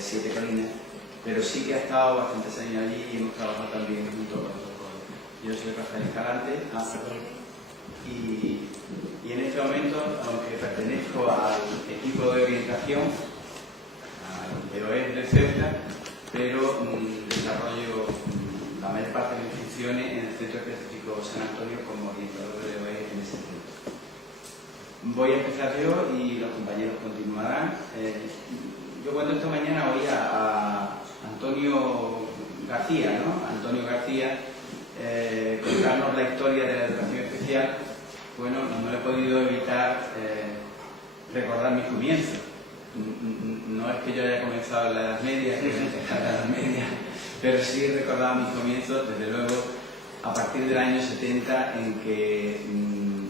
Siete Colinas, pero sí que ha estado bastantes años allí y hemos trabajado también junto con otros jóvenes. Yo soy Rafael Escalante y en este momento, aunque pertenezco al equipo de orientación, pero es de Ceuta, pero desarrollo la mayor parte de mis funciones en el Centro Específico San Antonio como orientador de OE en ese centro. Voy a empezar yo y los compañeros continuarán. Yo cuando esta mañana oí a Antonio García, ¿no? Antonio García contarnos la historia de la educación especial. Bueno, no he podido evitar recordar mis comienzos. No es que yo haya comenzado en la Edad Media, pero sí he recordado mis comienzos, desde luego, a partir del año 70, en que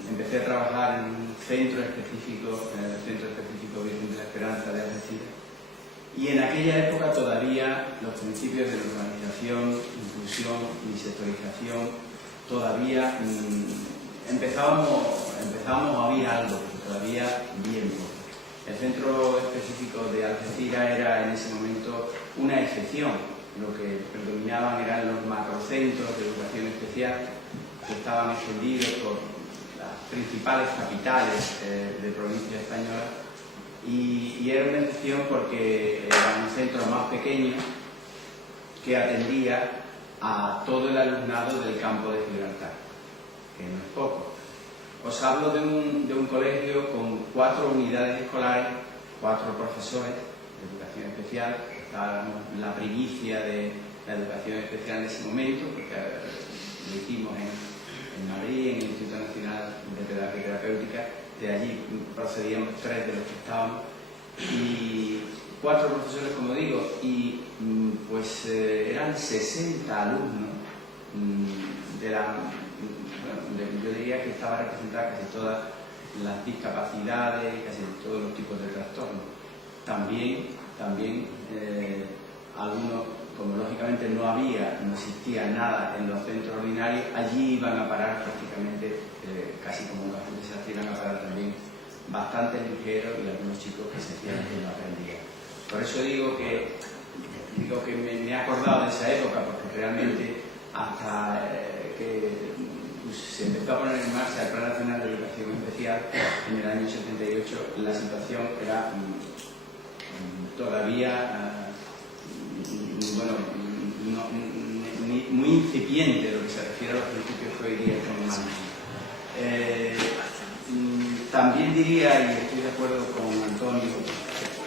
empecé a trabajar en un centro específico, en el Centro Específico Virgen de la Esperanza de Algeciras. Y en aquella época todavía los principios de normalización, inclusión y sectorización todavía empezábamos a oír algo, todavía bien poco. El Centro Específico de Algeciras era en ese momento una excepción. Lo que predominaban eran los macrocentros de educación especial que estaban extendidos por las principales capitales de provincias españolas. Y era una excepción porque era un centro más pequeño que atendía a todo el alumnado del campo de Gibraltar, que no es poco. Os hablo de un colegio con 4 unidades escolares, 4 profesores de educación especial. Estábamos en la primicia de la educación especial en ese momento, porque lo hicimos en Madrid, en el Instituto Nacional de Pedagogía Terapéutica. De allí procedíamos 3 de los que estábamos, y 4 profesores, como digo, y pues eran 60 alumnos yo diría que estaba representada casi todas las discapacidades, casi todos los tipos de trastornos. También algunos, como lógicamente no existía nada en los centros ordinarios, allí iban a parar prácticamente, casi como un cajón de desastre, iban a parar también bastante ligeros y algunos chicos que sencillamente no aprendían. Por eso digo que me he acordado de esa época, porque realmente hasta que se empezó a poner en marcha el Plan Nacional de Educación Especial en el año 78, la situación era todavía muy incipiente en lo que se refiere a los principios que hoy día estamos manejando. También diría, y estoy de acuerdo con Antonio,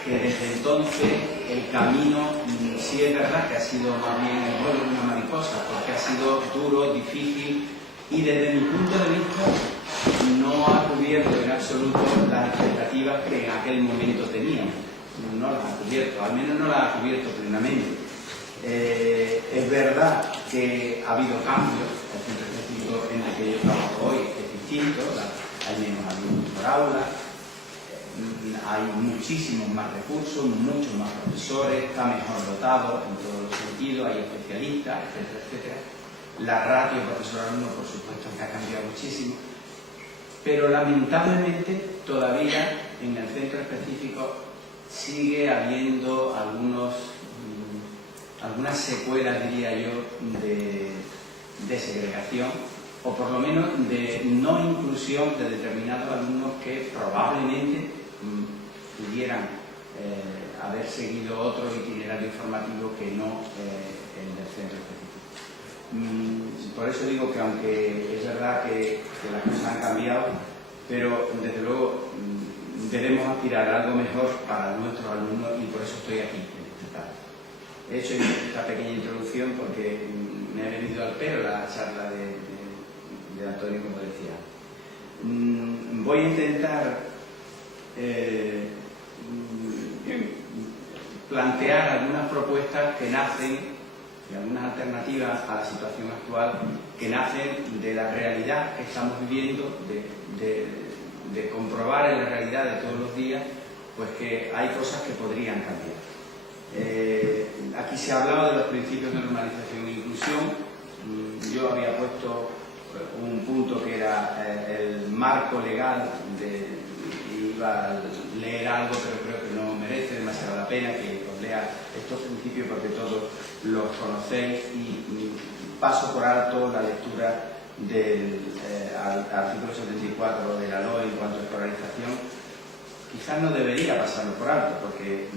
que desde entonces el camino sí es verdad que ha sido más bien el vuelo de una mariposa, porque ha sido duro, difícil, y desde mi punto de vista no ha cubierto en absoluto las expectativas que en aquel momento teníamos. No las ha cubierto, al menos no las ha cubierto plenamente. Es verdad que ha habido cambios, el centro específico en el que yo trabajo hoy es distinto, hay menos alumnos por aula, hay muchísimos más recursos, muchos más profesores, está mejor dotado en todos los sentidos, hay especialistas, etcétera, etcétera. La ratio profesor-alumno, por supuesto, que ha cambiado muchísimo, pero lamentablemente todavía en el centro específico sigue habiendo algunas secuelas, diría yo, de segregación, o por lo menos de no inclusión de determinados alumnos que probablemente pudieran haber seguido otro itinerario formativo que no el del centro específico. Por eso digo que aunque es verdad que las cosas han cambiado, pero desde luego debemos aspirar a algo mejor para nuestros alumnos, y por eso estoy aquí en este tarde. He hecho esta pequeña introducción porque me ha venido al pelo la charla de Antonio, como decía. Voy a intentar plantear algunas propuestas que nacen, y algunas alternativas a la situación actual, que nacen de la realidad que estamos viviendo, de comprobar en la realidad de todos los días, pues que hay cosas que podrían cambiar. Aquí se hablaba de los principios de normalización e inclusión. Yo había puesto un punto que era el marco legal, iba a leer algo, pero creo que no me merece demasiado la pena que os lea estos principios porque todos los conocéis y paso por alto la lectura del artículo 74 de la LOE en cuanto a escolarización. Quizás no debería pasarlo por alto porque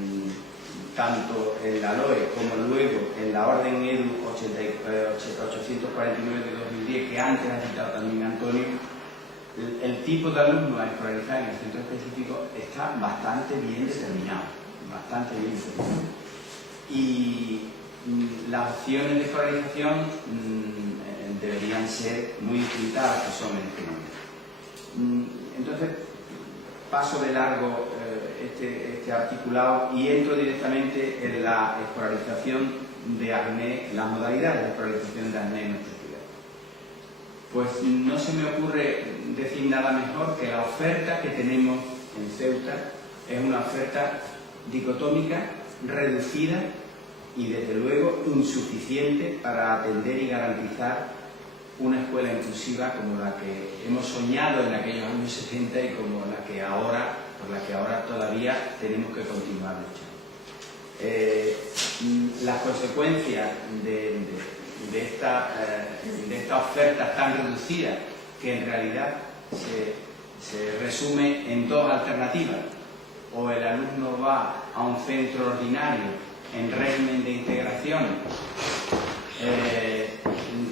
tanto en la LOE como luego en la Orden EDU 849 de 2010, que antes ha citado también Antonio, el tipo de alumnos a escolarizar en el centro específico está bastante bien determinado, y las opciones de escolarización deberían ser muy distintas a las que son en este momento. Entonces, paso de largo este articulado y entro directamente en la escolarización de ACNE, las modalidades de escolarización de ACNE en nuestra ciudad. Pues no se me ocurre decir nada mejor que la oferta que tenemos en Ceuta es una oferta dicotómica, reducida y desde luego insuficiente para atender y garantizar una escuela inclusiva como la que hemos soñado en aquellos años 70 y como la que ahora, por la que ahora todavía tenemos que continuar luchando. Las consecuencias de esta oferta tan reducida, que en realidad se resume en dos alternativas: o el alumno va a un centro ordinario en régimen de integración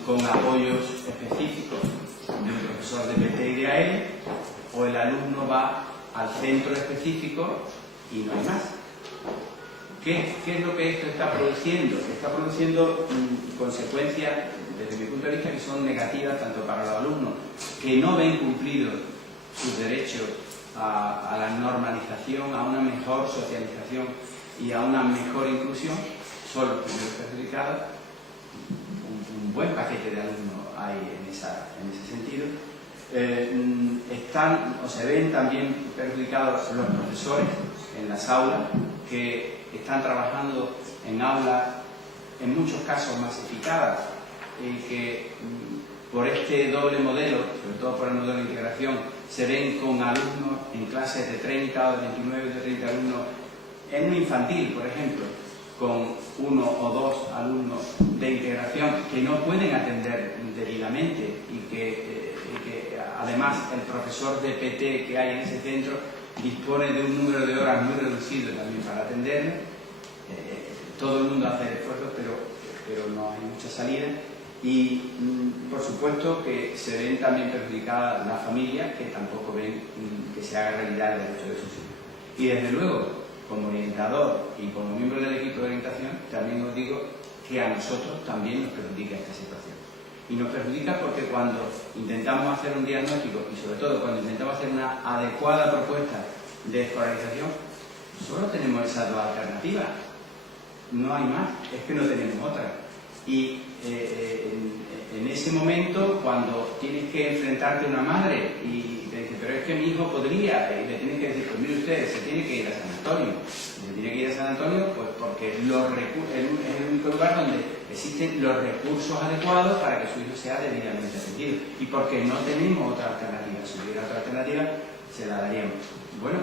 con apoyos específicos de un profesor de PT y de AL, o el alumno va al centro específico y no hay más. ¿Qué es lo que esto está produciendo? Está produciendo consecuencias, desde mi punto de vista, que son negativas tanto para los alumnos que no ven cumplidos sus derechos a la normalización, a una mejor socialización y a una mejor inclusión. Son los primeros perjudicados. Un buen paquete de alumnos hay en ese sentido. Se ven también perjudicados los profesores en las aulas, que están trabajando en aulas en muchos casos masificadas, que por este doble modelo, sobre todo por el modelo de integración, se ven con alumnos en clases de 30 o de 29 o de 30 alumnos en un infantil, por ejemplo, con 1 o 2 alumnos de integración que no pueden atender debidamente y que además el profesor de PT que hay en ese centro dispone de un número de horas muy reducido también para atenderle. Todo el mundo hace esfuerzos, pero no hay mucha salida. Y por supuesto que se ven también perjudicadas las familias, que tampoco ven que se haga realidad el derecho de sus hijos. Y desde luego, como orientador y como miembro del equipo de orientación, también os digo que a nosotros también nos perjudica esta situación. Y nos perjudica porque cuando intentamos hacer un diagnóstico y sobre todo cuando intentamos hacer una adecuada propuesta de escolarización, solo tenemos esas dos alternativas. No hay más, es que no tenemos otra. Y en ese momento, cuando tienes que enfrentarte a una madre y te dice, pero es que mi hijo podría, y le tienes que decir, pues mire usted, se tiene que ir a San Antonio. Se tiene que ir a San Antonio pues porque es el único lugar donde existen los recursos adecuados para que su hijo sea debidamente atendido. Y porque no tenemos otra alternativa. Si hubiera otra alternativa, se la daríamos. Bueno,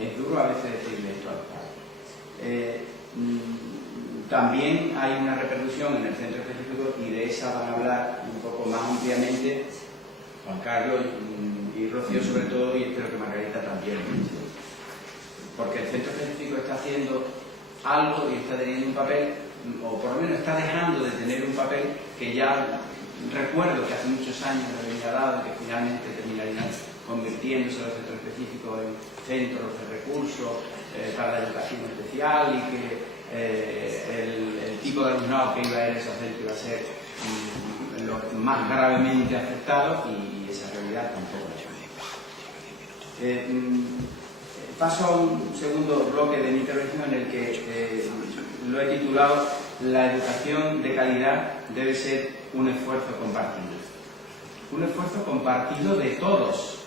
es duro a veces decirle esto a los padres. También hay una repercusión en el centro específico y de esa van a hablar un poco más ampliamente Juan Carlos y Rocío sobre todo, y espero que Margarita también. Porque el centro específico está haciendo algo y está teniendo un papel, o por lo menos está dejando de tener un papel que ya recuerdo que hace muchos años le venía dado, que finalmente terminarían convirtiéndose los centros específicos en centros de recursos para la educación especial, y que el tipo de alumnado que iba a ir a esos centros iba a ser lo más gravemente afectado, y esa realidad tampoco es. Paso a un segundo bloque de mi intervención en el que lo he titulado La educación de calidad debe ser un esfuerzo compartido. Un esfuerzo compartido de todos.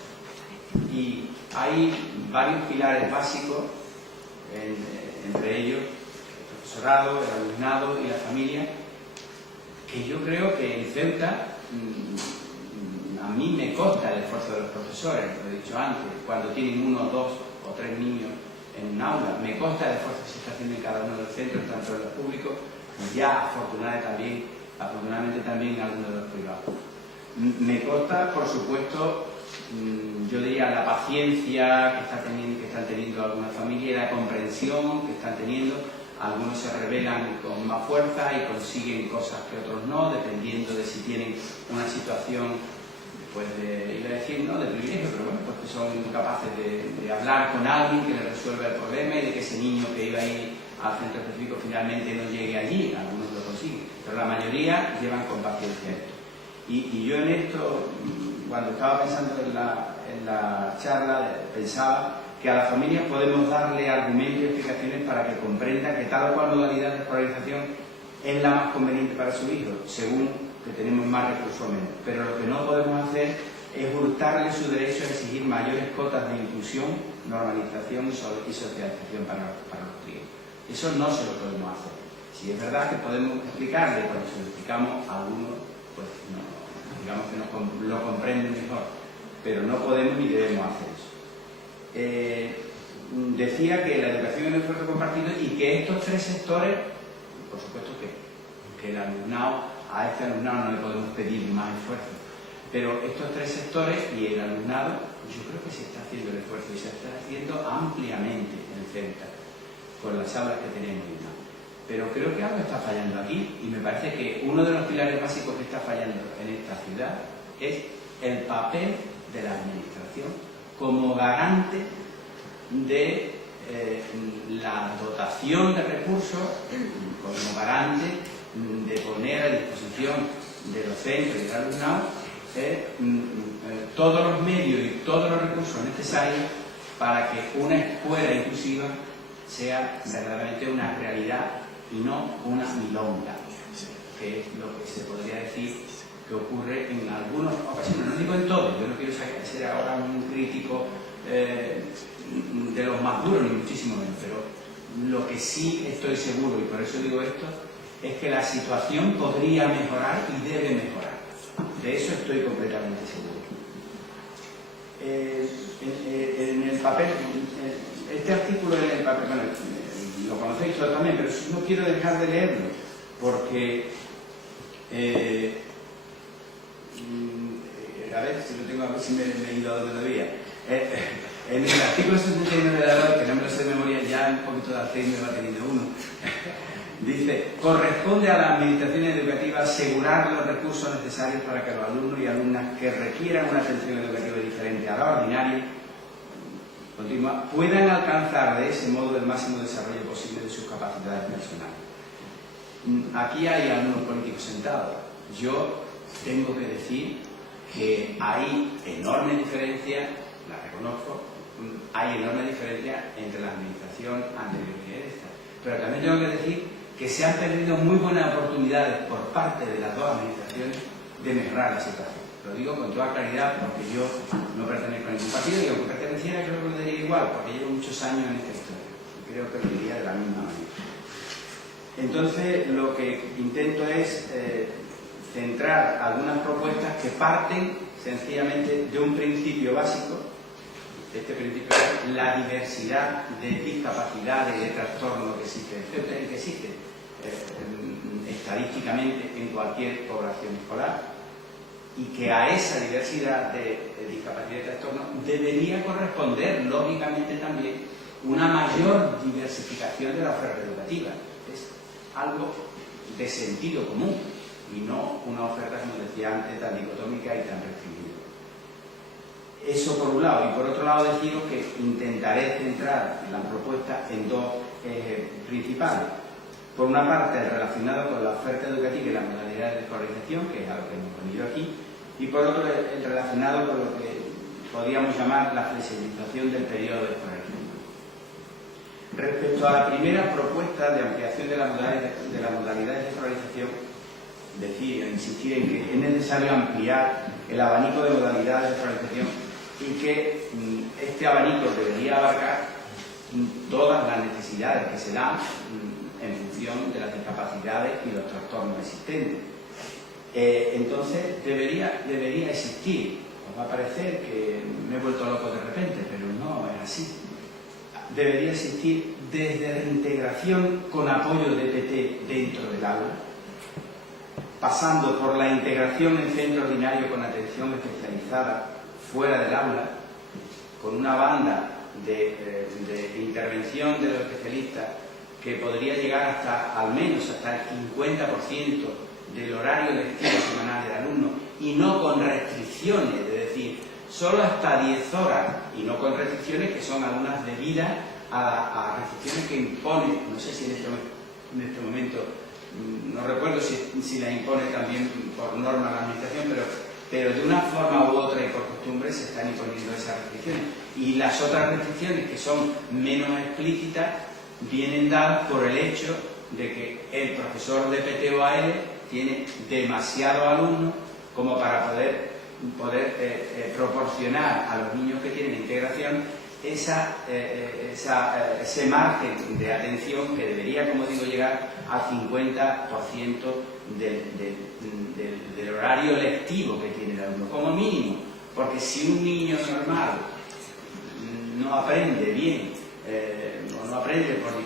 Y hay varios pilares básicos, entre ellos el profesorado, el alumnado y la familia, que yo creo que en Ceuta a mí me consta el esfuerzo de los profesores, lo he dicho antes, cuando tienen 1, 2 o 3 niños en un aula. Me consta el esfuerzo que se está haciendo en cada uno de los centros, tanto en los públicos, y ya afortunadamente también en algunos de los privados. Me consta, por supuesto, yo diría la paciencia que están teniendo algunas familias y la comprensión que están teniendo. Algunos se rebelan con más fuerza y consiguen cosas que otros no, dependiendo de si tienen una situación, pues iba a decir, no de privilegio, pero bueno, pues que son capaces de hablar con alguien que les resuelva el problema y de que ese niño que iba a ir al centro específico finalmente no llegue allí. Algunos lo consiguen, pero la mayoría llevan con paciencia esto. Y yo en esto, cuando estaba pensando en la charla, pensaba que a las familias podemos darle argumentos y explicaciones para que comprendan que tal o cual modalidad de escolarización es la más conveniente para su hijo, según que tenemos más recursos o menos. Pero lo que no podemos hacer es hurtarle su derecho a exigir mayores cotas de inclusión, normalización y socialización para los críos. Eso no se lo podemos hacer. Si es verdad que podemos explicarle, cuando se lo explicamos a algunos, pues no, digamos que lo comprenden mejor, pero no podemos ni debemos hacer eso. Decía que la educación es un esfuerzo compartido y que estos tres sectores, por supuesto que el alumnado, a este alumnado no le podemos pedir más esfuerzo, pero estos tres sectores y el alumnado, yo creo que se está haciendo el esfuerzo y se está haciendo ampliamente en el centro, con las aulas que tenemos. Pero creo que algo está fallando aquí y me parece que uno de los pilares básicos que está fallando en esta ciudad es el papel de la administración como garante de la dotación de recursos, como garante de poner a disposición de los centros y del alumnado todos los medios y todos los recursos necesarios para que una escuela inclusiva sea verdaderamente una realidad y no una milonga, que es lo que se podría decir que ocurre en algunas ocasiones, no digo en todo. Yo no quiero ser ahora un crítico de los más duros, ni muchísimo menos, pero lo que sí estoy seguro, y por eso digo esto, es que la situación podría mejorar y debe mejorar. De eso estoy completamente seguro. En el papel, este artículo en el papel, bueno, lo conocéis todos también, pero no quiero dejar de leerlo, porque a ver si lo tengo, a ver si me he ido a donde debía. En el artículo 69 de la ley, que no me lo sé de memoria, ya un poquito de Alzheimer va teniendo uno, dice: corresponde a las administraciones educativas asegurar los recursos necesarios para que los alumnos y alumnas que requieran una atención educativa diferente a la ordinaria continua puedan alcanzar de ese modo el máximo desarrollo posible de sus capacidades personales. Aquí hay algunos políticos sentados. Yo tengo que decir que hay enorme diferencia, la reconozco, hay enorme diferencia entre la administración anterior y esta. Pero también tengo que decir que se han perdido muy buenas oportunidades por parte de las dos administraciones de mejorar la situación. Lo digo con toda claridad porque yo no pertenezco a ningún partido y aunque perteneciera creo que lo diría igual, porque llevo muchos años en esta historia y creo que lo diría de la misma manera. Entonces lo que intento es centrar algunas propuestas que parten sencillamente de un principio básico. Este principio es la diversidad de discapacidades y de trastornos que existen, que existen estadísticamente en cualquier población escolar, y que a esa diversidad de discapacidad y trastornos debería corresponder lógicamente también una mayor diversificación de la oferta educativa. Es algo de sentido común y no una oferta, como decía antes, tan dicotómica y tan restringida. Eso por un lado, y por otro lado deciros que intentaré centrar la propuesta en dos ejes principales. Por una parte, el relacionado con la oferta educativa y las modalidades de escolarización, que es a lo que hemos venido aquí, y por otro, el relacionado con lo que podríamos llamar la flexibilización del periodo de escolarización. Respecto a la primera propuesta de ampliación de las modalidades de escolarización, insistir en que es necesario ampliar el abanico de modalidades de escolarización y que este abanico debería abarcar todas las necesidades que se dan en función de las discapacidades y los trastornos existentes. Entonces debería existir. Os va a parecer que me he vuelto loco de repente, pero no es así. debería existir desde la integración con apoyo de PT dentro del aula, pasando por la integración en centro ordinario con atención especializada fuera del aula, con una banda de intervención de los especialistas que podría llegar hasta, al menos hasta el 50% del horario lectivo semanal del alumno, y no con restricciones, es decir, solo hasta 10 horas, y no con restricciones que son algunas debidas a restricciones que impone, no sé si en este momento, no recuerdo si la impone también por norma la administración, pero de una forma u otra y por costumbre se están imponiendo esas restricciones. Y las otras restricciones, que son menos explícitas, vienen dadas por el hecho de que el profesor de PT o AL tiene demasiados alumnos como para poder proporcionar a los niños que tienen integración ese margen de atención que debería, como digo, llegar al 50% del horario lectivo que tiene el alumno, como mínimo, porque si un niño normal no aprende bien, o no aprende por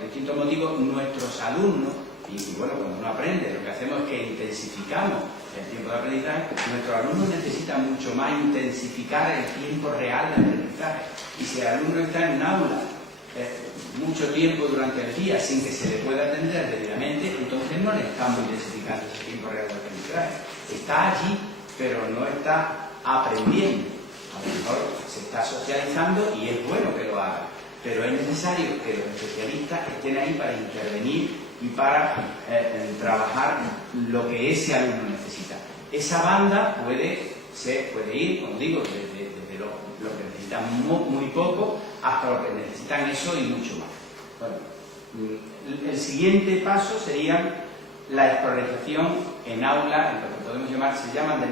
distintos motivos, nuestros alumnos, y bueno, cuando no aprende, lo que hacemos es que intensificamos el tiempo de aprendizaje. Nuestros alumnos necesitan mucho más intensificar el tiempo real de aprendizaje. Y si el alumno está en un aula mucho tiempo durante el día sin que se le pueda atender debidamente, entonces no le estamos intensificando ese tiempo real de aprendizaje. Está allí, pero no está aprendiendo. A lo mejor se está socializando y es bueno que lo haga, pero es necesario que los especialistas estén ahí para intervenir y para trabajar lo que ese alumno necesita. Esa banda puede ir, como digo, desde lo que necesitan muy poco hasta lo que necesitan eso y mucho más. Bueno, el siguiente paso sería la escolarización en aula, en lo que podemos llamar, se llaman de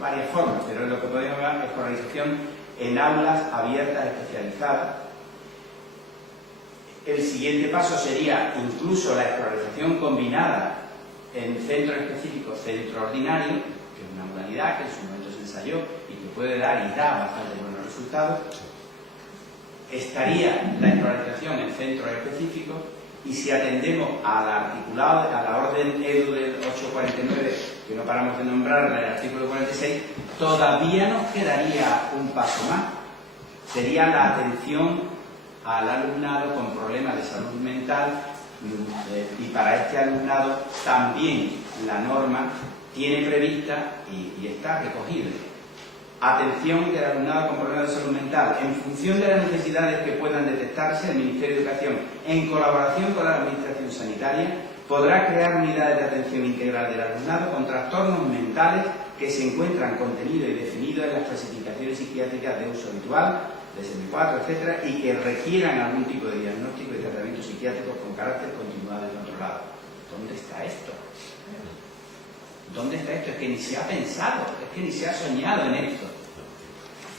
varias formas, pero es lo que podemos llamar escolarización en aulas abiertas especializadas. El siguiente paso sería incluso la escolarización combinada en centro específico, centro ordinario, que es una modalidad que en su momento se ensayó y que puede dar y da bastante buenos resultados. Estaría la escolarización en centros específicos, y si atendemos al articulado, a la orden EDU del 849, que no paramos de nombrar, en el artículo 46, todavía nos quedaría un paso más. Sería la atención al alumnado con problemas de salud mental, y para este alumnado también la norma tiene prevista y está recogida atención del alumnado con problemas de salud mental en función de las necesidades que puedan detectarse. El Ministerio de Educación, en colaboración con la Administración Sanitaria, podrá crear unidades de atención integral del alumnado con trastornos mentales que se encuentran contenidos y definidos en las clasificaciones psiquiátricas de uso habitual, DSM-4, etcétera, y que requieran algún tipo de diagnóstico y tratamiento psiquiátrico con carácter continuado y controlado. ¿Dónde está esto? ¿Dónde está esto? Es que ni se ha pensado, es que ni se ha soñado en esto.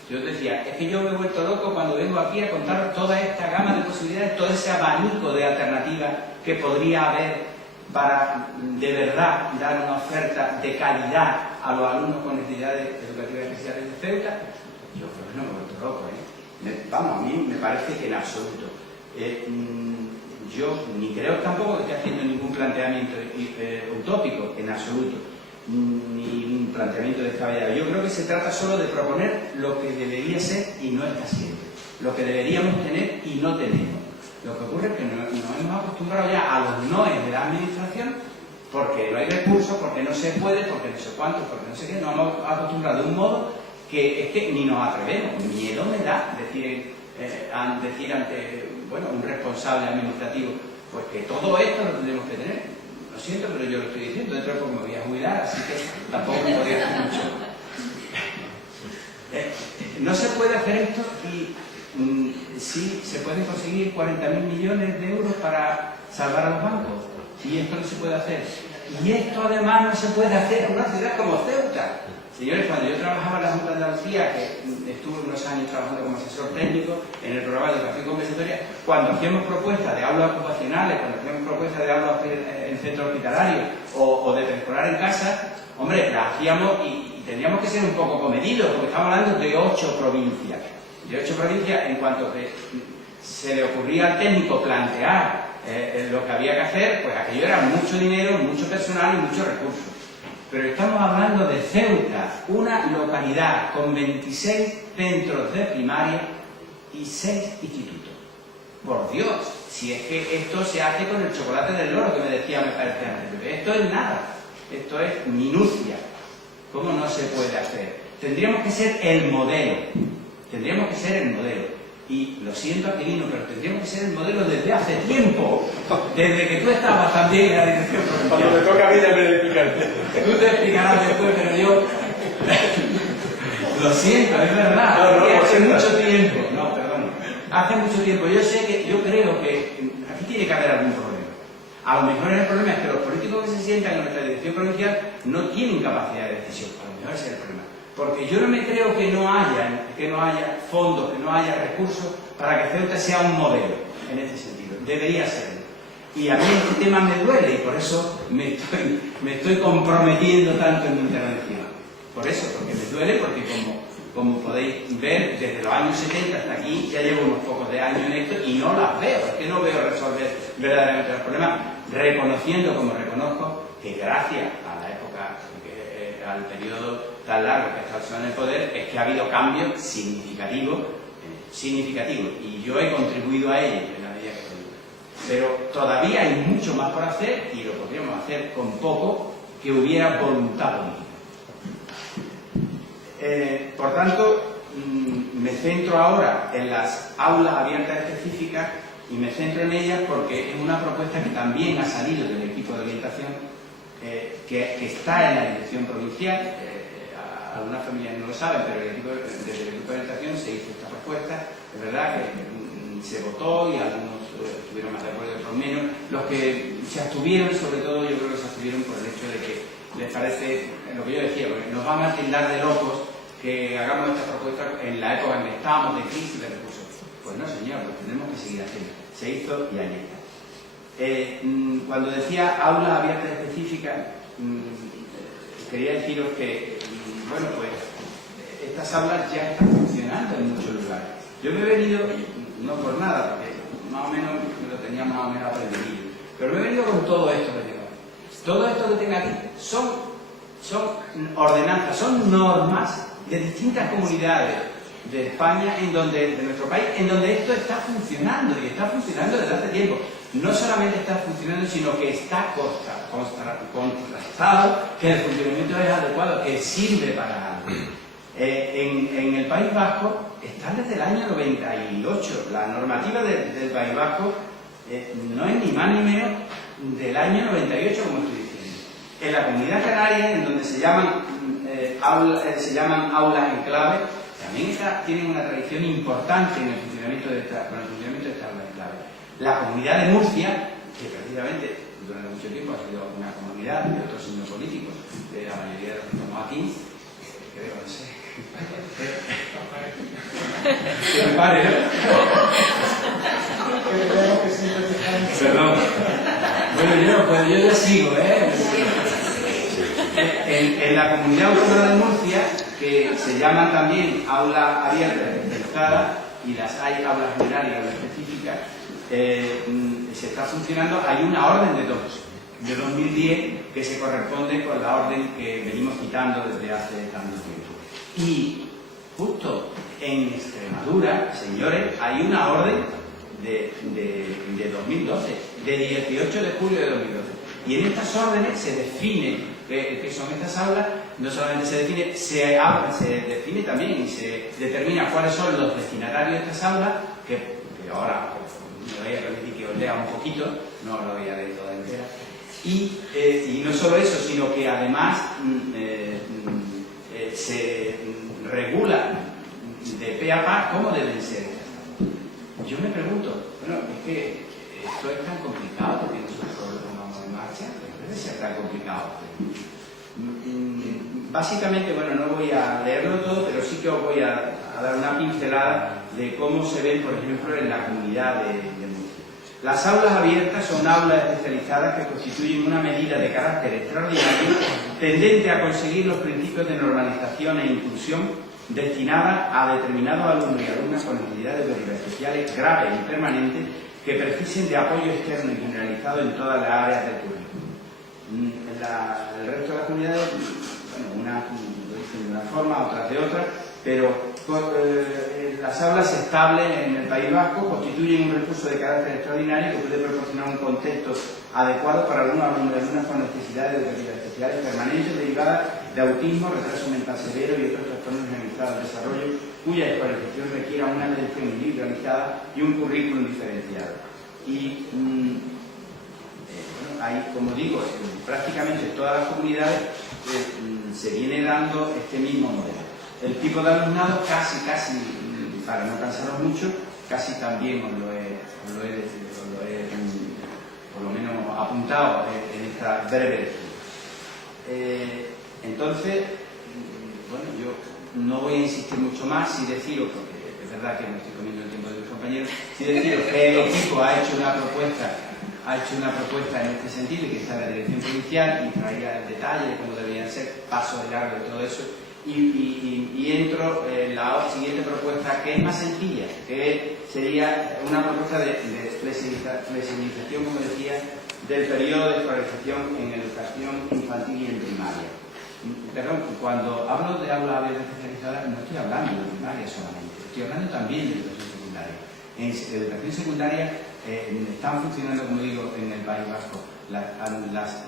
Yo te decía, es que yo me he vuelto loco cuando vengo aquí a contar toda esta gama de posibilidades, todo ese abanico de alternativas que podría haber para de verdad dar una oferta de calidad a los alumnos con necesidades educativas especiales de Ceuta. Yo creo que no me he vuelto loco, Vamos, a mí me parece que en absoluto. Yo ni creo tampoco que esté haciendo ningún planteamiento utópico, en absoluto, ni un planteamiento descabellado. Yo creo que se trata solo de proponer lo que debería ser y no está siendo, lo que deberíamos tener y no tenemos. Lo que ocurre es que nos hemos acostumbrado ya a los noes de la administración, porque no hay recursos, porque no se puede, porque no sé cuánto, porque no sé qué. Nos hemos acostumbrado de un modo que es que ni nos atrevemos. Miedo me da decir ante un responsable administrativo, pues que todo esto lo tendremos que tener. Lo siento, pero yo lo estoy diciendo, dentro de poco me voy a jubilar, así que tampoco me podría hacer mucho. No se puede hacer esto, y sí se pueden conseguir 40.000 millones de euros para salvar a los bancos, y esto no se puede hacer. Y esto además no se puede hacer en una ciudad como Ceuta. Señores, cuando yo trabajaba en la Junta de Andalucía, que estuve unos años trabajando como asesor técnico en el programa de educación compensatoria, cuando hacíamos propuestas de aulas ocupacionales, cuando hacíamos propuestas de aulas en centros hospitalarios o de preescolar en casa, hombre, las hacíamos y tendríamos que ser un poco comedidos, porque estamos hablando de 8 provincias. De 8 provincias, en cuanto que se le ocurría al técnico plantear lo que había que hacer, pues aquello era mucho dinero, mucho personal y muchos recursos. Pero estamos hablando de Ceuta, una localidad con 26 centros de primaria y 6 institutos. Por Dios, si es que esto se hace con el chocolate del loro, que me decía, me parece antes. Esto es nada, esto es minucia. ¿Cómo no se puede hacer? Tendríamos que ser el modelo, tendríamos que ser el modelo. Y lo siento, Aquilino, pero tendríamos que ser el modelo desde hace tiempo, desde que tú estabas también en la dirección provincial. Cuando me toca a mí también explicarte. Tú te explicarás después, pero yo... Lo siento, es verdad. No, hace mucho tiempo. No, perdón. Hace mucho tiempo. Yo creo que aquí tiene que haber algún problema. A lo mejor el problema es que los políticos que se sientan en nuestra dirección provincial no tienen capacidad de decisión. A lo mejor ese es el problema. Porque yo no me creo que no haya fondos, que no haya recursos para que Ceuta sea un modelo en ese sentido. Debería serlo. Y a mí este tema me duele y por eso me estoy comprometiendo tanto en mi intervención. Por eso, porque me duele, porque como podéis ver, desde los años 70 hasta aquí ya llevo unos pocos de años en esto y no las veo, es que no veo resolver verdaderamente los problemas, reconociendo como reconozco que gracias a la época, al periodo tan largo que ha estado en el poder, es que ha habido cambios significativos, y yo he contribuido a ello en la medida que puedo. Pero todavía hay mucho más por hacer y lo podríamos hacer con poco que hubiera voluntad política. Por tanto, me centro ahora en las aulas abiertas específicas y me centro en ellas porque es una propuesta que también ha salido del equipo de orientación, que está en la dirección provincial. Algunas familias no lo saben, pero desde el equipo de orientación se hizo esta propuesta. Es verdad que se votó y algunos estuvieron más de acuerdo y otros menos. Los que se abstuvieron, sobre todo, yo creo que se abstuvieron por el hecho de que les parece, lo que yo decía, porque nos van a tildar de locos que hagamos esta propuesta en la época en que estábamos de crisis de recursos. Pues no, señor, pues tenemos que seguir haciendo. Se hizo y ahí está. Cuando decía aulas abiertas específicas, quería deciros que, bueno, pues estas aulas ya están funcionando en muchos lugares. Yo me he venido, no por nada, porque más o menos lo tenía más o menos aprendido, pero me he venido con todo esto que tengo aquí. Todo esto que tengo aquí son ordenanzas, son normas de distintas comunidades de España, de nuestro país, en donde esto está funcionando y está funcionando desde hace tiempo. No solamente está funcionando, sino que está contrastado, que el funcionamiento es adecuado, que sirve para algo. En el País Vasco está desde el año 98. La normativa del País Vasco no es ni más ni menos del año 98, como estoy diciendo. En la Comunidad Canaria, en donde se llaman aulas en clave, también tienen una tradición importante en el funcionamiento de estas aulas en clave. La Comunidad de Murcia, que precisamente durante mucho tiempo ha sido una comunidad de otros signos políticos, de la mayoría de los que estamos aquí, creo, no sé. Que me pare, ¿no? Perdón. Bueno, yo ya sigo, ¿eh? En la Comunidad Autónoma de Murcia, que se llaman también aulas abiertas especializadas, y las hay aulas generales y aulas específicas, se está funcionando. Hay una orden de 2010 que se corresponde con la orden que venimos quitando desde hace tanto tiempo. Y justo en Extremadura, señores, hay una orden de 2012, de 18 de julio de 2012. Y en estas órdenes se define qué son estas aulas. No solamente se define, se define también y se determina cuáles son los destinatarios de estas aulas, que ahora me voy a permitir que os lea un poquito, no lo voy a leer toda entera. Y no solo eso, sino que además se regula de pe a pa cómo deben ser estas aulas. Yo me pregunto, bueno, es que esto es tan complicado, que tiene sus problemas en marcha, debe ser tan complicado. Básicamente, bueno, no voy a leerlo todo, pero sí que os voy a dar una pincelada de cómo se ven, por ejemplo, en la comunidad de Murcia. Las aulas abiertas son aulas especializadas que constituyen una medida de carácter extraordinario tendente a conseguir los principios de normalización e inclusión destinada a determinados alumnos y alumnas con necesidades educativas especiales graves y permanentes que precisen de apoyo externo y generalizado en todas las áreas del currículum. El resto de las comunidades, bueno, unas lo dicen de una forma, otras de otra, pero las aulas estables en el País Vasco constituyen un recurso de carácter extraordinario que puede proporcionar un contexto adecuado para algunos alumnos y alumnas con necesidades educativas especiales permanentes derivadas de autismo, retraso mental severo y otros trastornos generalizados del desarrollo, cuya escolarización requiera una atención individualizada y un currículum diferenciado. Y bueno, ahí, como digo, prácticamente en todas las comunidades se viene dando este mismo modelo. El tipo de alumnado casi, para no cansaros mucho, casi también os lo he por lo menos apuntado en esta breve lectura. Entonces, bueno, yo no voy a insistir mucho más y deciros, porque es verdad que me estoy comiendo el tiempo de mis compañeros, si deciros que el equipo ha hecho una propuesta en este sentido y que está en la dirección provincial y traía el detalle de cómo deberían ser, paso de largo y todo eso. Y entro en la siguiente propuesta, que es más sencilla, que sería una propuesta de flexibilización, como decía, del periodo de escolarización en educación infantil y en primaria. Perdón, cuando hablo de aula abierta especializada no estoy hablando de primaria solamente, estoy hablando también de educación secundaria. En educación secundaria están funcionando, como digo, en el País Vasco las aulas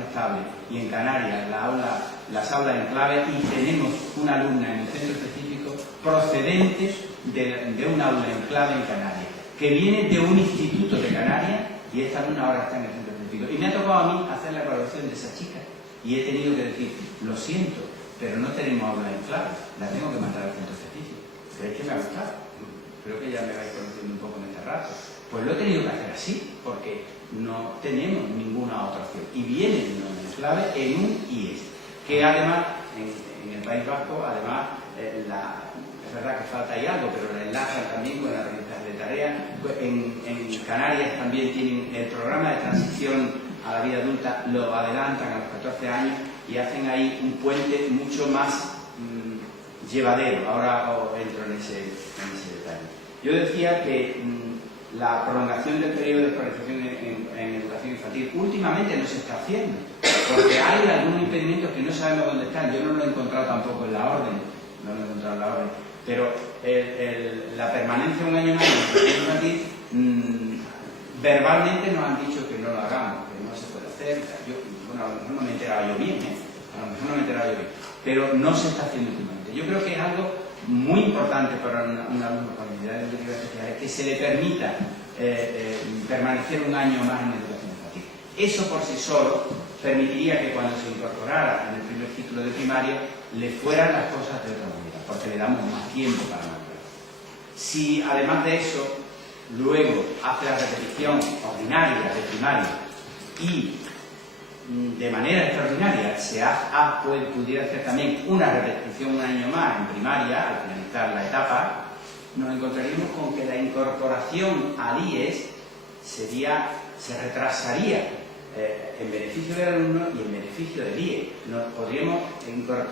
estables y en Canarias las aulas en clave, y tenemos una alumna en el centro específico procedente de una aula en clave en Canarias, que viene de un instituto de Canarias, y esta alumna ahora está en el centro específico. Y me ha tocado a mí hacer la evaluación de esa chica y he tenido que decir, lo siento, pero no tenemos aula en clave, la tengo que mandar al centro específico. ¿Creéis que me ha gustado? Creo que ya me vais conociendo un poco en este rato. Pues lo he tenido que hacer así, porque no tenemos ninguna otra opción. Y viene en clave en un IES, que además, en el País Vasco, además, es verdad que falta ahí algo, pero la enlazan también con la realización de tareas. En Canarias también tienen el programa de transición a la vida adulta, lo adelantan a los 14 años y hacen ahí un puente mucho más llevadero. Ahora entro en ese detalle. Yo decía que la prolongación del periodo de escolarización en educación infantil últimamente no se está haciendo, porque hay algunos impedimentos que no sabemos dónde están. Yo no lo he encontrado tampoco en la orden, pero la permanencia un año más en educación infantil, verbalmente nos han dicho que no lo hagamos, que no se puede hacer. Bueno, a lo mejor no me he enterado yo bien, pero no se está haciendo últimamente. Yo creo que es algo muy importante para un alumno con necesidades educativas especiales que se le permita permanecer un año más en educación infantil. Eso por sí solo permitiría que cuando se incorporara en el primer ciclo de primaria le fueran las cosas de otra manera, porque le damos más tiempo para madurar. Si además de eso luego hace la repetición ordinaria de primaria y de manera extraordinaria pudiera hacer también una repetición un año más en primaria al finalizar la etapa, nos encontraríamos con que la incorporación al IES se retrasaría en beneficio del alumno y en beneficio del IES.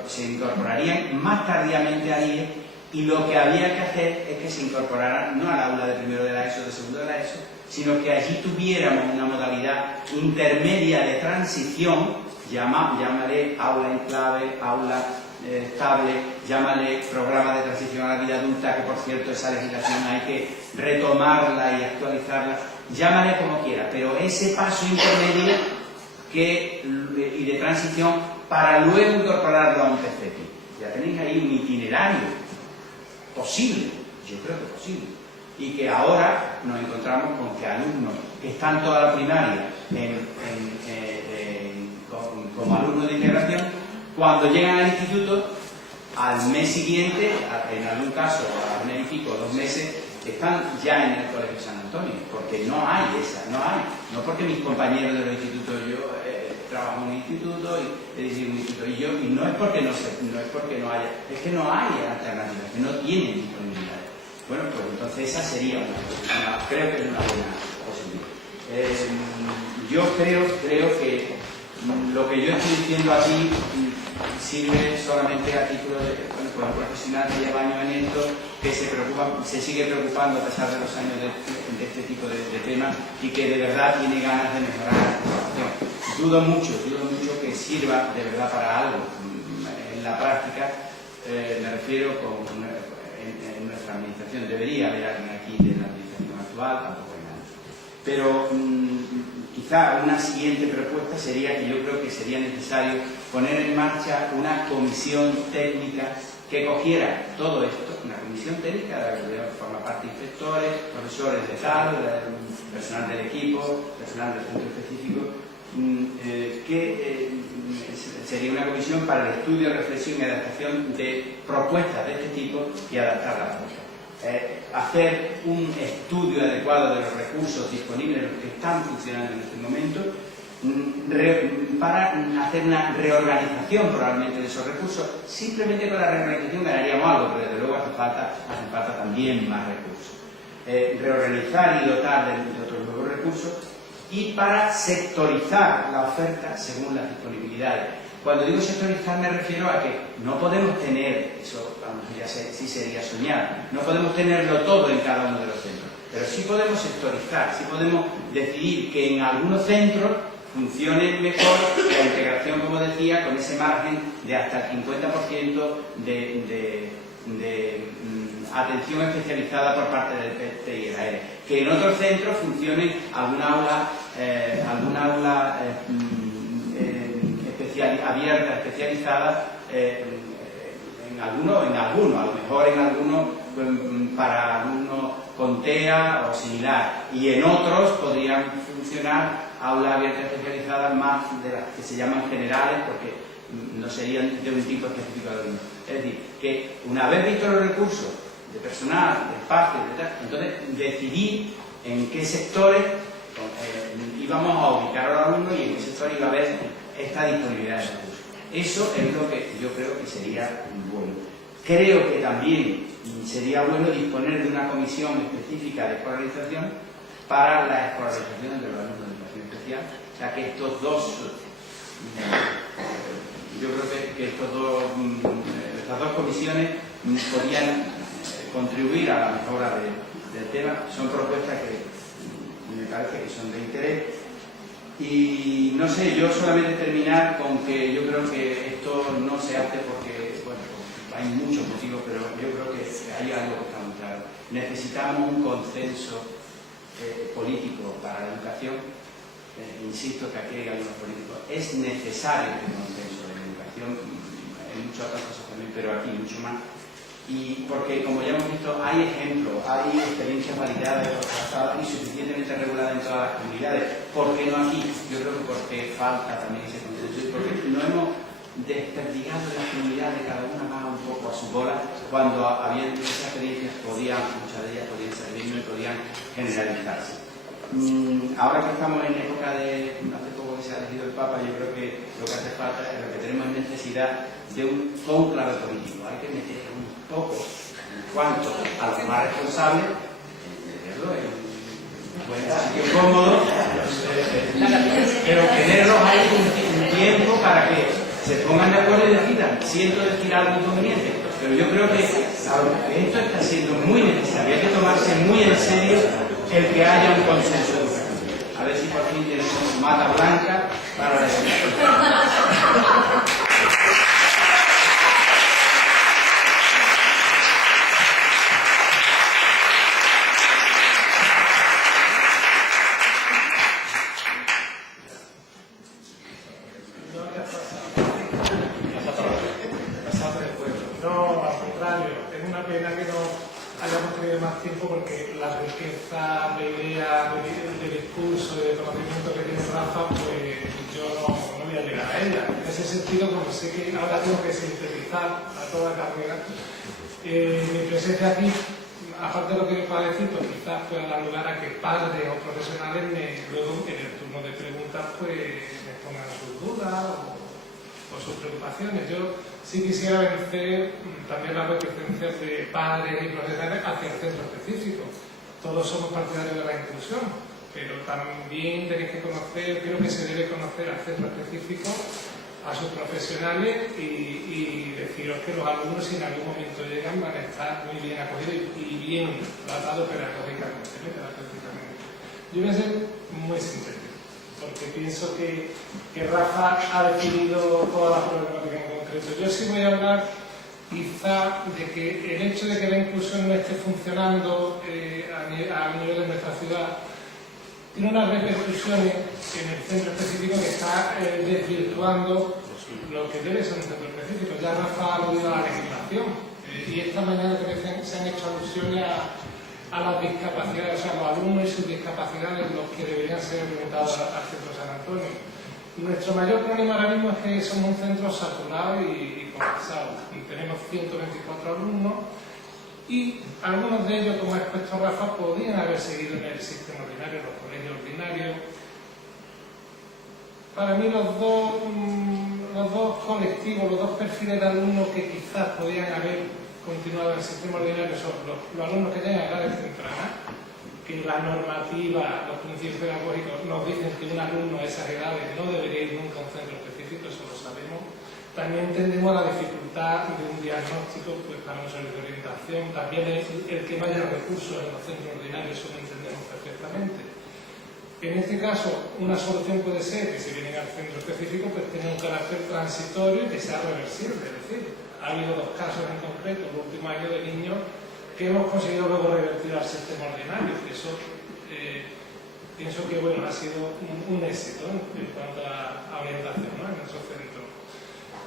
Se incorporarían más tardíamente al IES, y lo que había que hacer es que se incorporaran no al aula de primero de la ESO, de segundo de la ESO, sino que allí tuviéramos una modalidad intermedia de transición, llámale aula en clave, aula estable, llámale programa de transición a la vida adulta, que por cierto esa legislación hay que retomarla y actualizarla, llámale como quiera, pero ese paso intermedio y de transición para luego incorporarlo a un PCP. Ya tenéis ahí un itinerario posible, yo creo que posible. Y que ahora nos encontramos con que alumnos que están toda la primaria como alumnos de integración, cuando llegan al instituto, al mes siguiente, en algún caso, a un mes y pico, 2 meses, están ya en el Colegio San Antonio, porque no hay no porque mis compañeros de los institutos, yo trabajo en un instituto y no es porque no haya, es que no hay alternativas, que no tienen disponibilidad. Bueno, pues entonces esa sería creo que es una buena posibilidad. Yo creo que lo que yo estoy diciendo aquí sirve solamente a título de, bueno, como profesional que lleva años en esto, que se sigue preocupando a pesar de los años de este tipo de temas y que de verdad tiene ganas de mejorar la situación. Dudo mucho que sirva de verdad para algo en la práctica. Me refiero en nuestra administración. Debería haber alguien aquí de la administración actual, tampoco hay nada. Pero quizá una siguiente propuesta sería que yo creo que sería necesario poner en marcha una comisión técnica que cogiera todo esto, una comisión técnica de la que forma parte inspectores, profesores de tal, personal del equipo, personal del centro específico, que sería una comisión para el estudio, reflexión y adaptación de propuestas de este tipo y adaptarlas a otras. Hacer un estudio adecuado de los recursos disponibles, los que están funcionando en este momento, para hacer una reorganización probablemente de esos recursos. Simplemente con la reorganización ganaríamos algo, pero desde luego hacen falta también más recursos. Reorganizar y dotar de otros nuevos recursos, y para sectorizar la oferta según las disponibilidades. Cuando digo sectorizar me refiero a que no podemos tener, eso vamos, ya sí sería soñar, no podemos tenerlo todo en cada uno de los centros, pero sí podemos sectorizar, sí podemos decidir que en algunos centros funcione mejor la integración, como decía, con ese margen de hasta el 50% de atención especializada por parte del PTIR, que en otros centros funcione alguna aula abierta, especializada, en alguno, a lo mejor en alguno para alumnos con TEA o similar, y en otros podrían funcionar aulas abiertas especializadas más de las que se llaman generales, porque no serían de un tipo específico de alumnos. Es decir, que una vez visto los recursos de personal, de espacio, entonces decidir en qué sectores íbamos a ubicar a los alumnos y en qué sectores iba a haber esta disponibilidad de recursos. Eso es lo que yo creo que sería bueno. Creo que también sería bueno disponer de una comisión específica de escolarización para la escolarización de los alumnos de educación especial. O sea que estos dos, yo creo que estas dos comisiones podrían contribuir a la mejora del tema. Son propuestas que me parece que son de interés. Y no sé, yo solamente terminar con que yo creo que esto no se hace porque, bueno, hay muchos motivos, pero yo creo que hay algo que está muy claro. Necesitamos un consenso político para la educación. Insisto que aquí hay algunos políticos. Es necesario el consenso de la educación, en muchas otras cosas también, pero aquí mucho más. Y porque, como ya hemos visto, hay ejemplos, hay experiencias validadas y suficientemente reguladas en todas las comunidades. ¿Por qué no aquí? Yo creo que porque falta también ese consenso, porque no hemos desperdigado las comunidades, cada una va un poco a su bola, cuando habiendo esas experiencias muchas de ellas podían servir y podían generalizarse. Ahora que estamos en época de, hace poco que se ha elegido el Papa, yo creo que lo que hace falta es, lo que tenemos es necesidad de un cónclave político. Hay que meter un poco en cuanto a los más responsables, meterlo en un buen sitio cómodo, pero tenerlos ahí un tiempo para que se pongan de acuerdo y decidan. Siento decir algo inconveniente, pero yo creo que esto está siendo muy necesario. Hay que tomarse muy en serio el que haya un consenso educativo. A ver si por fin tenemos mata blanca para la educación. No, al contrario, es una pena que no hayamos tenido más tiempo, porque la riqueza de idea, de discurso y de conocimiento que tiene Rafa, pues yo no voy a llegar a ella. En ese sentido, como sé que ahora tengo que sintetizar a toda la carrera, mi presencia aquí, aparte de lo que me pueda decir, pues quizás pueda dar lugar a que padres o profesionales luego en el turno de preguntas pues me pongan sus dudas o sus preocupaciones. Yo sí quisiera vencer también las reticencias de padres y profesionales hacia el centro específico. Todos somos partidarios de la inclusión, pero también tenéis que conocer, creo que se debe conocer al centro específico a sus profesionales y deciros que los alumnos, si en algún momento llegan, van a estar muy bien acogidos y bien tratados pedagógicamente, terapéuticamente. Yo voy a ser muy sintético, porque pienso que Rafa ha definido toda la problemática en concreto. Yo sí voy a hablar quizá de que el hecho de que la inclusión no esté funcionando a nivel de nuestra ciudad tiene unas repercusiones en el centro específico que está desvirtuando lo que debe ser un centro específico. Ya Rafa ha aludido a la legislación y esta mañana se han hecho alusiones a las discapacidades, o sea, los alumnos y sus discapacidades, los que deberían ser orientados al centro San Antonio. Nuestro mayor problema ahora mismo es que somos un centro saturado y colapsado. Tenemos 124 alumnos y algunos de ellos, como ha expuesto Rafa, podrían haber seguido en el sistema ordinario, en los colegios ordinarios. Para mí los dos colectivos, los dos perfiles de alumnos que quizás podrían haber continuado en el sistema ordinario son los alumnos que llegan a edades tempranas, que la normativa, los principios pedagógicos nos dicen que un alumno a esas edades no debería ir nunca a un centro específico, eso lo sabemos. También entendemos la dificultad de un diagnóstico pues, para un servicio de orientación, también el que no haya recursos en los centros ordinarios, eso lo entendemos perfectamente. En este caso, una solución puede ser que si vienen al centro específico pues tenga un carácter transitorio y que sea reversible, es decir, ha habido dos casos en concreto, el último año de niños, que hemos conseguido luego revertir al sistema ordinario. Eso pienso que bueno, ha sido un éxito en cuanto a orientación, ¿no? En nuestro centro.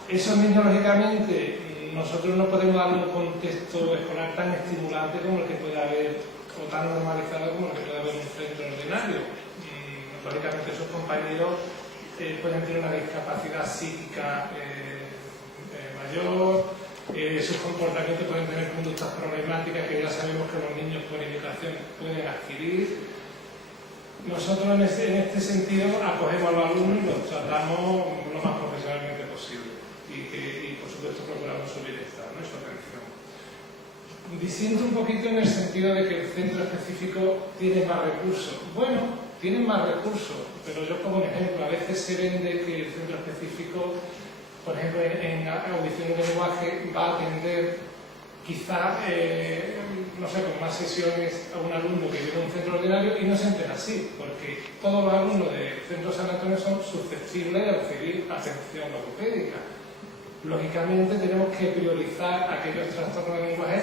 Esos niños, lógicamente, nosotros no podemos darle un contexto escolar tan estimulante como el que puede haber, o tan normalizado como el que puede haber en un centro ordinario. Lógicamente, esos compañeros pueden tener una discapacidad psíquica mayor, sus comportamientos pueden tener conductas problemáticas que ya sabemos que los niños por imitación pueden adquirir. Nosotros en este sentido acogemos a los alumnos y los tratamos lo más profesionalmente posible y por supuesto procuramos su bienestar, ¿no? Su atención. Diciendo un poquito en el sentido de que el centro específico tiene más recursos. Bueno, tienen más recursos, pero yo como un ejemplo, a veces se vende que el centro específico, por ejemplo, en audición y lenguaje, va a atender quizá, no sé, con más sesiones a un alumno que vive en un centro ordinario y no se entera así, porque todos los alumnos del centro San Antonio son susceptibles de recibir atención logopédica. Lógicamente tenemos que priorizar aquellos trastornos de lenguaje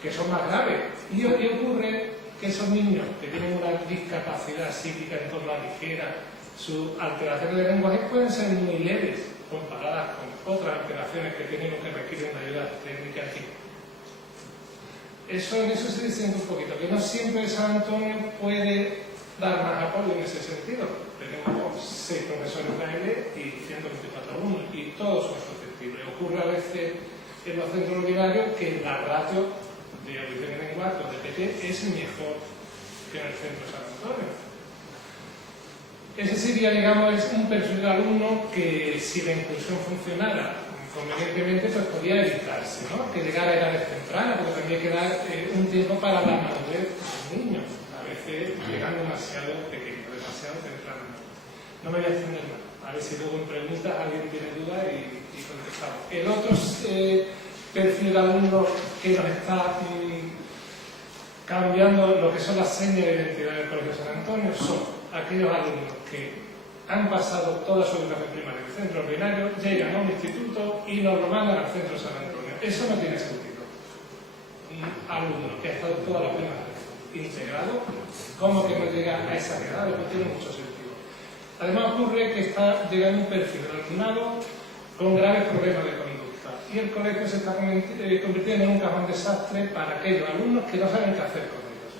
que son más graves. Y ocurre que esos niños que tienen una discapacidad psíquica en torno a ligera, sus alteraciones de lenguaje pueden ser muy leves comparadas con otras alteraciones que tienen o que requieren de ayuda técnica aquí. En eso se diciendo un poquito, que no siempre San Antonio puede dar más apoyo en ese sentido. Tenemos 6 profesores braille y 124 alumnos y todos son susceptibles. Ocurre a veces en los centros ordinarios que la ratio de audición y lenguaje o de PT es mejor que en el centro San Antonio. Ese sería, digamos, es un perfil de alumno que si la inclusión funcionara convenientemente, pues podría evitarse, ¿no? Que llegara a edades tempranas, porque también hay que dar un tiempo para la madurez de los niños. A veces llegan demasiado pequeños, demasiado tempranos. No me voy a extender más. A ver si luego en preguntas alguien tiene dudas y contestamos. El otro perfil de alumno que nos está cambiando lo que son las señas de identidad del Colegio San Antonio son aquellos alumnos que han pasado toda su educación primaria en el centro ordinario, llegan a un instituto y nos lo mandan al centro San Antonio. Eso no tiene sentido. Un alumno que ha estado toda la primaria integrado, ¿cómo que no llega a esa edad? No tiene mucho sentido. Además ocurre que está llegando un perfil del alumnado con graves problemas de conducta y el colegio se está convirtiendo en un cajón desastre para aquellos alumnos que no saben qué hacer con ellos,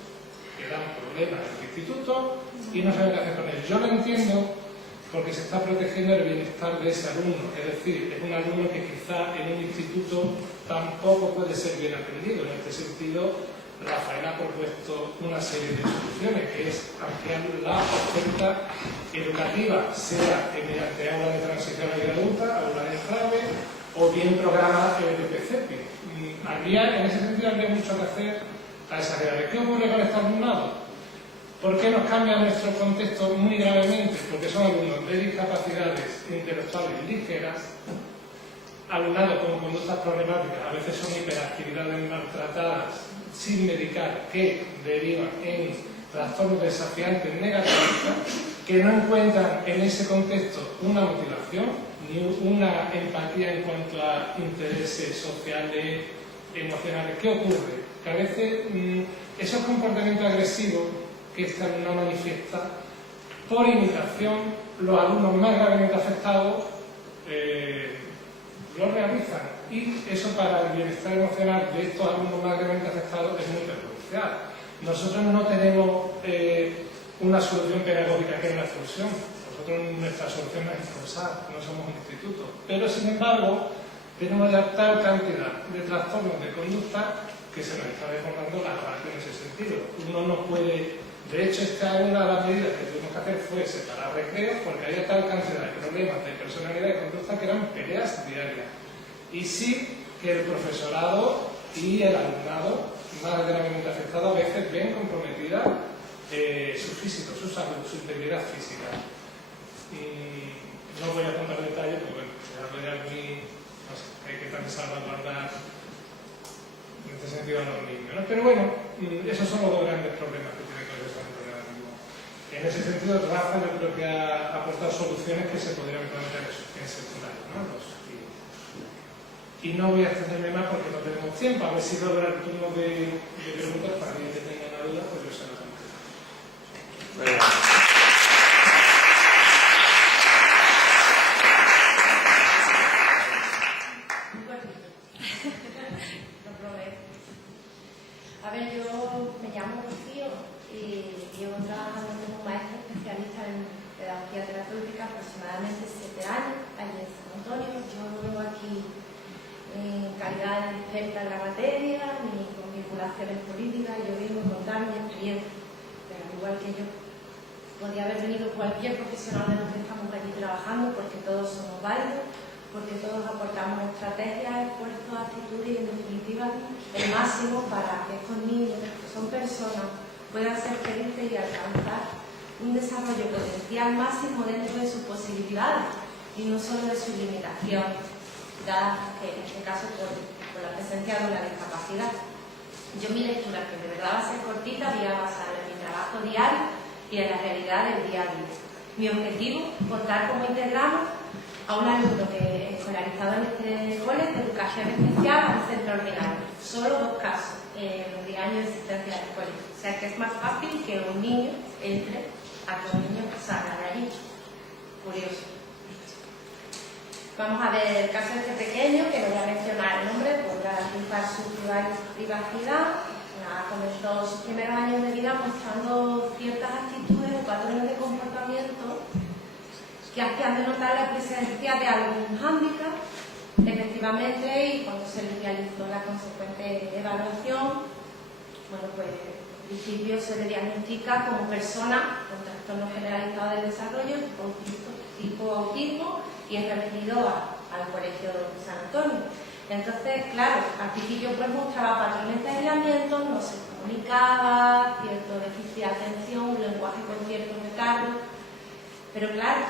que dan problemas en el instituto y no saben qué hacer con ellos. Yo lo entiendo porque se está protegiendo el bienestar de ese alumno, es decir, es un alumno que quizá en un instituto tampoco puede ser bien atendido. En este sentido, Rafael ha propuesto una serie de soluciones, que es ampliar la oferta educativa, sea mediante aula de transición a vida adulta, aula de clave, o bien programas de PCEPI. En ese sentido habría mucho que hacer a esas edades. ¿Qué ocurre con este alumnado? ¿Por qué nos cambia nuestro contexto muy gravemente? Porque son alumnos de discapacidades intelectuales ligeras, alumnado con conductas problemáticas, a veces son hiperactividades maltratadas, sin medicar, que derivan en trastornos desafiantes negativos, que no encuentran en ese contexto una motivación ni una empatía en cuanto a intereses sociales, emocionales. ¿Qué ocurre? Que a veces esos comportamientos agresivos que esta alumna manifiesta, por imitación, los alumnos más gravemente afectados lo realizan, y eso para el bienestar emocional de estos alumnos más gravemente afectados es muy perjudicial. Nosotros no tenemos una solución pedagógica que es la expulsión. Nuestra solución no es expulsar, no somos un instituto, pero sin embargo tenemos ya tal cantidad de trastornos de conducta que se nos está desbordando la rabia en ese sentido. Uno no puede, de hecho esta es una de las medidas que tuvimos que hacer, fue separar recreos, porque había tal cantidad de problemas de personalidad y conducta que eran peleas diarias, y sí que el profesorado y el alumnado más gravemente afectado a veces ven comprometida su físico, su salud, su integridad física. No voy a contar detalles, porque bueno, es algo ya muy, no sé, hay que también salvaguardar en este sentido a los niños, ¿no? Pero bueno, esos son los dos grandes problemas que tiene con el desarrollo ahora mismo. En ese sentido, Rafa yo creo que ha aportado soluciones que se podrían plantear en secundario, ¿no? Y no voy a extenderme más porque no tenemos tiempo. A ver si logra el turno de preguntas para que tengan una duda, pues yo se la contesto. A ver, yo me llamo Rocío y llevo trabajando como maestra especialista en pedagogía terapéutica aproximadamente 7 años allí en San Antonio. Yo no vengo aquí en calidad de experta en la materia ni con vinculaciones políticas, yo vengo a contar mi experiencia, pero al igual que yo podría haber venido cualquier profesional de los que estamos allí trabajando, porque todos somos válidos, porque todos aportamos estrategias, esfuerzos, actitudes y en definitiva el máximo para que estos niños, que son personas, puedan ser felices y alcanzar un desarrollo potencial máximo dentro de sus posibilidades y no solo de sus limitaciones, dadas que en este caso por la presencia de una discapacidad. Yo mi lectura, que de verdad va a ser cortita, voy a basar en mi trabajo diario y en la realidad del día a día. Mi objetivo, contar cómo integramos a un alumno que escolarizado en este colegio de educación especial a un centro ordinario. Solo 2 casos en los 10 años de existencia del colegio. O sea que es más fácil que un niño entre a que un niño salga de allí. Curioso. Vamos a ver el caso de este pequeño, que no voy a mencionar el nombre por garantizar su privacidad. Comenzó sus primeros años de vida mostrando ciertas actitudes o patrones de comportamiento que hacían denotar la presencia de algún hándicap. Efectivamente, y cuando se le realizó la consecuente evaluación, bueno, pues en principio se le diagnostica como persona con trastorno generalizado del desarrollo, tipo autismo, y es remitido al colegio de San Antonio. Entonces, claro, al principio pues mostraba patrones de aislamiento, no se comunicaba, cierto déficit de atención, un lenguaje con cierto retardo, pero claro,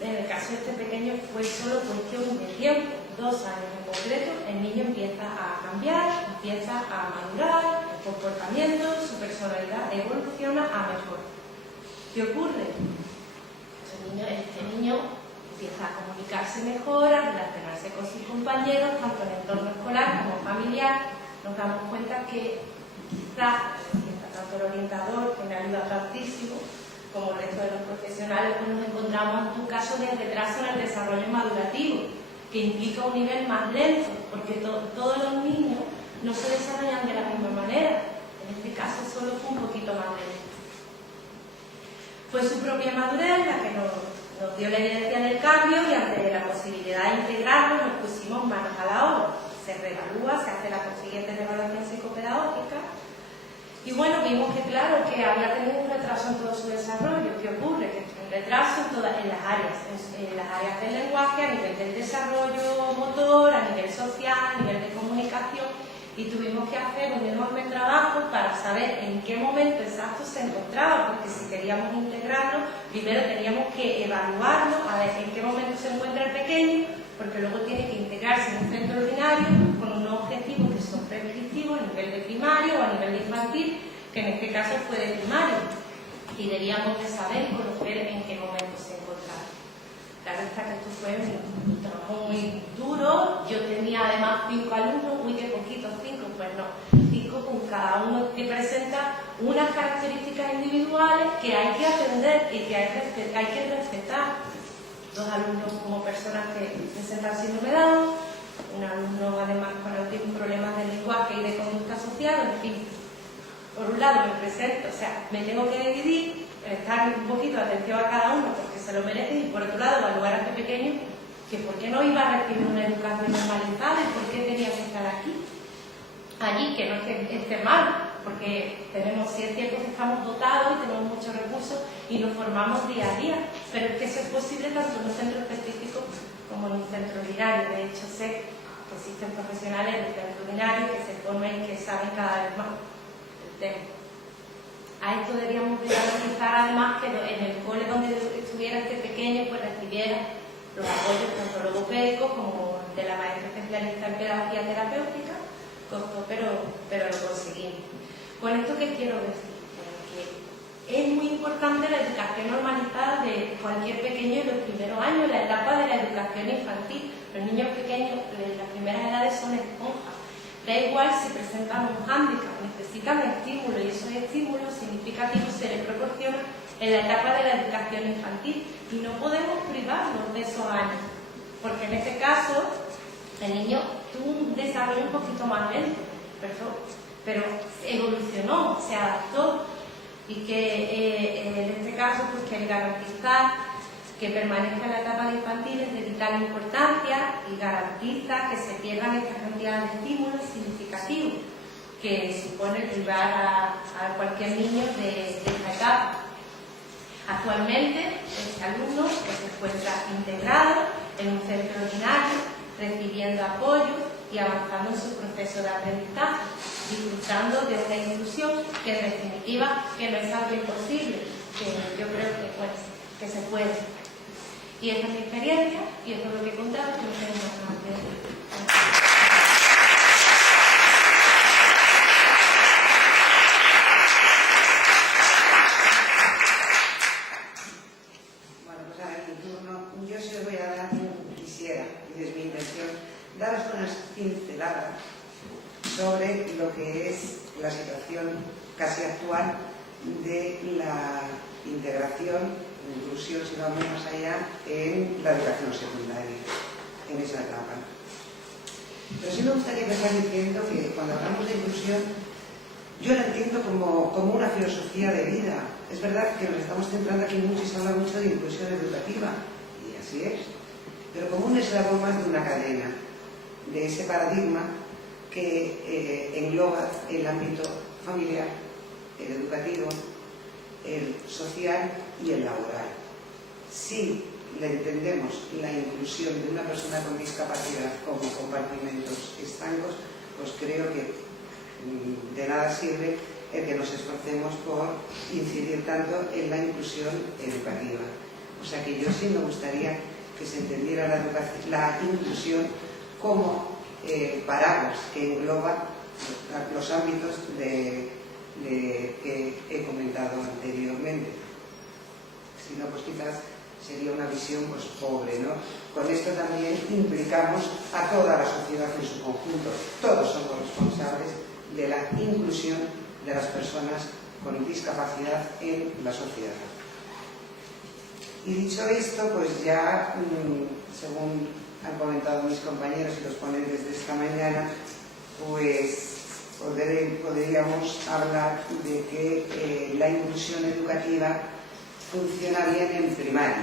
en el caso de este pequeño fue solo cuestión de tiempo, 2 años en concreto, el niño empieza a cambiar, empieza a madurar, el comportamiento, su personalidad evoluciona a mejor. ¿Qué ocurre? Este niño empieza a comunicarse mejor, a relacionarse con sus compañeros, tanto en el entorno escolar como familiar. Nos damos cuenta que quizás tanto el orientador, que me ayuda tantísimo, como el resto de los profesionales, pues nos encontramos ante un caso de retraso en el desarrollo madurativo, que implica un nivel más lento, porque todos los niños no se desarrollan de la misma manera. En este caso solo fue un poquito más lento. Fue su propia madurez la que nos dio la evidencia del cambio, y ante la posibilidad de integrarlo nos pusimos manos a la obra. Se reevalúa, se hace la consiguiente evaluación psicopedagógica y bueno, vimos que claro, que había tenido un retraso en todo su desarrollo. ¿Qué ocurre? Que un retraso en las áreas del lenguaje, a nivel del desarrollo motor, a nivel social, a nivel de comunicación, y tuvimos que hacer un enorme trabajo para saber en qué momento exacto se encontraba, porque si queríamos integrarlo, primero teníamos que evaluarlo, a ver en qué momento se encuentra el pequeño, porque luego tiene que integrarse en un centro ordinario con unos objetivos que son prescriptivos a nivel de primario o a nivel de infantil, que en este caso fue de primario, y debíamos de saber y conocer en qué momento se encontraba. Claro está que esto fue un trabajo muy duro. Yo tenía además 5 alumnos, muy de poquitos, 5, pues no, 5 con cada uno que presenta unas características individuales que hay que atender y que hay que respetar. 2 alumnos como personas que presentan síndrome de Down, un alumno además con autismo, problemas de lenguaje y de conducta social, en fin. Por un lado me presento, o sea, me tengo que dividir, prestar un poquito de atención a cada uno porque se lo merece, y por otro lado evaluar a este pequeño que por qué no iba a recibir una educación normalizada y por qué tenía que estar aquí, allí, que no es que esté mal, porque tenemos, si es cierto que estamos dotados y tenemos muchos recursos y nos formamos día a día, pero es que eso es posible tanto en un centro específico como en un centro ordinario. De hecho, sé que existen profesionales del centro ordinario que se forman y que saben cada vez más el tema. A esto deberíamos de garantizar además que en el cole donde estuviera este pequeño pues recibiera los apoyos tanto logopédicos como de la maestra especialista en pedagogía terapéutica. Costó, pero lo conseguimos. Con esto, ¿qué quiero decir? Que es muy importante la educación normalizada de cualquier pequeño en los primeros años, la etapa de la educación infantil. Los niños pequeños en las primeras edades son esponjas. Da igual si presentan un hándicap, necesitan estímulo, y esos estímulos significativos se les proporcionan en la etapa de la educación infantil, y no podemos privarlos de esos años, porque en este caso el niño tuvo un desarrollo un poquito más lento, pero evolucionó, se adaptó, y que en este caso pues que el garantizar que permanezca en la etapa de infantil es de vital importancia y garantiza que se pierdan esta cantidad de estímulos significativos que supone privar a cualquier niño de esta etapa. Actualmente, este alumno se encuentra integrado en un centro ordinario, recibiendo apoyo y avanzando en su proceso de aprendizaje, disfrutando de una inclusión que en definitiva que no es algo imposible, que yo creo que se puede. Y esa es mi experiencia, y eso es lo que he contado, que no tengo más nada que decir. Bueno, pues ahora en mi turno, yo sí os voy a dar, quisiera, y es mi intención, daros unas pinceladas sobre lo que es la situación casi actual de la integración, inclusión, si vamos más allá, en la educación secundaria, en esa etapa. Pero sí me gustaría empezar diciendo que cuando hablamos de inclusión, yo la entiendo como una filosofía de vida. Es verdad que nos estamos centrando aquí mucho y se habla mucho de inclusión educativa, y así es, pero como un eslabón más de una cadena, de ese paradigma que engloba el ámbito familiar, el educativo, el social y el laboral. Si le entendemos la inclusión de una persona con discapacidad como compartimentos estancos, pues creo que de nada sirve el que nos esforcemos por incidir tanto en la inclusión educativa. O sea que yo sí me gustaría que se entendiera la inclusión como paraguas que engloba los ámbitos que he comentado anteriormente. Si no, pues quizás sería una visión pues pobre, ¿no? Con esto también implicamos a toda la sociedad en su conjunto. Todos somos responsables de la inclusión de las personas con discapacidad en la sociedad. Y dicho esto, pues ya, según han comentado mis compañeros y los ponentes de esta mañana, pues podríamos hablar de que la inclusión educativa funciona bien en primaria.